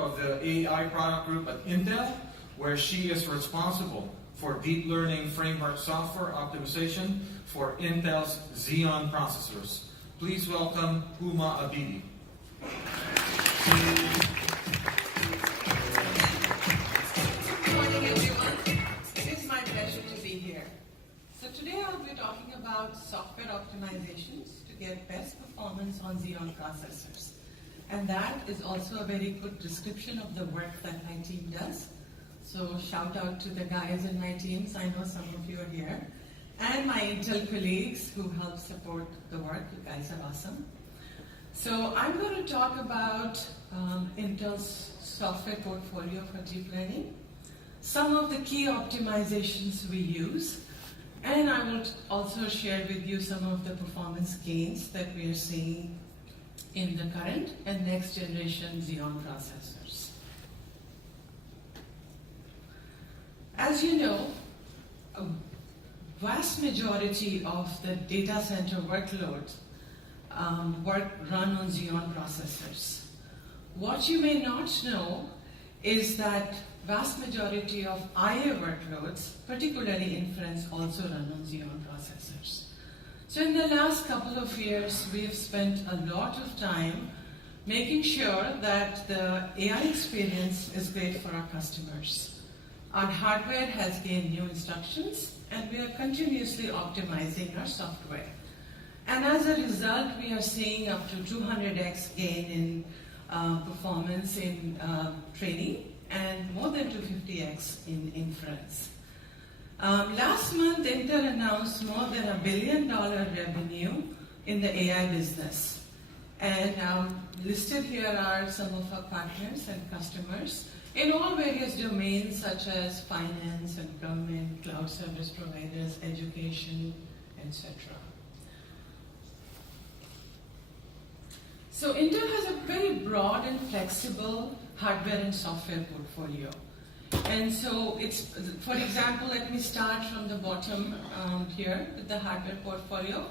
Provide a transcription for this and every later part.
of the AI product group at Intel, where she is responsible for deep learning framework software optimization for Intel's Xeon processors. Please welcome Huma Abidi. Good morning, everyone. It is my pleasure to be here. So today I'll be talking about software optimizations to get best performance on Xeon processors. And that is also a very good description of the work that my team does. So shout out to the guys in my teams. I know some of you are here. And my Intel colleagues who help support the work. You guys are awesome. So I'm going to talk about Intel's software portfolio for deep learning, some of the key optimizations we use, and I will also share with you some of the performance gains that we are seeing in the current and next generation Xeon processors. As you know, a vast majority of the data center workloads run on Xeon processors. What you may not know is that vast majority of IA workloads, particularly inference, also run on Xeon processors. So in the last couple of years, we have spent a lot of time making sure that the AI experience is great for our customers. Our hardware has gained new instructions, and we are continuously optimizing our software. And as a result, we are seeing up to 200x gain in performance in training and more than 250x in inference. Last month, Intel announced more than $1 billion revenue in the AI business. And listed here are some of our partners and customers in all various domains such as finance and government, cloud service providers, education, etc. So Intel has a very broad and flexible hardware and software portfolio. And so it's, for example, let me start from the bottom here with the hardware portfolio.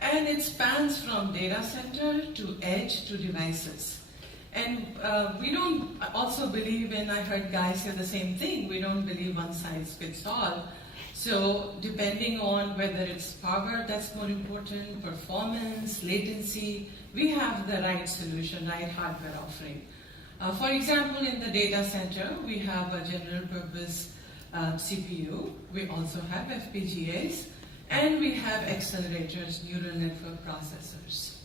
And it spans from data center to edge to devices. And we don't also believe in, I heard guys say the same thing, we don't believe one size fits all. So depending on whether it's power that's more important, performance, latency, we have the right solution, right hardware offering. For example, in the data center, we have a general purpose CPU. We also have FPGAs, and we have accelerators, neural network processors.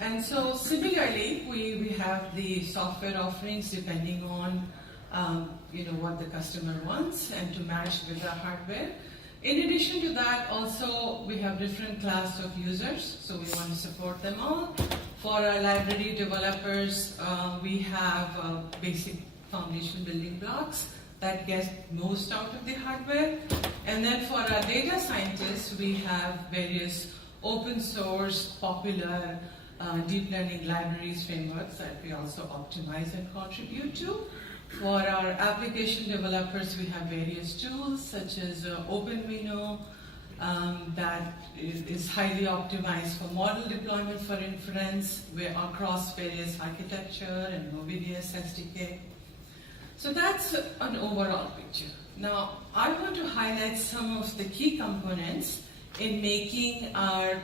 And so similarly, we have the software offerings depending on what the customer wants and to match with the hardware. In addition to that, also we have different class of users, so we want to support them all. For our library developers, we have basic foundation building blocks that get most out of the hardware. And then for our data scientists, we have various open source, popular deep learning libraries, frameworks that we also optimize and contribute to. For our application developers, we have various tools such as OpenVINO that is highly optimized for model deployment for inference. We're across various architecture and Movidius SDK. So that's an overall picture. Now, I want to highlight some of the key components in making our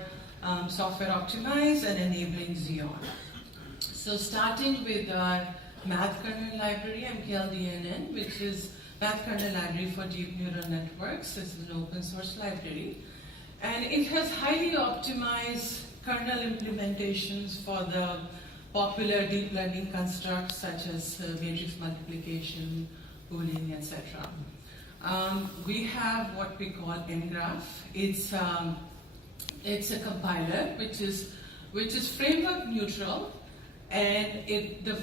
software optimized and enabling Xeon. So starting with our math kernel library, MKLDNN, which is math kernel library for deep neural networks. This is an open source library. And it has highly optimized kernel implementations for the popular deep learning constructs such as matrix multiplication, pooling, etc. We have what we call ngraph. It's a compiler which is framework neutral, and the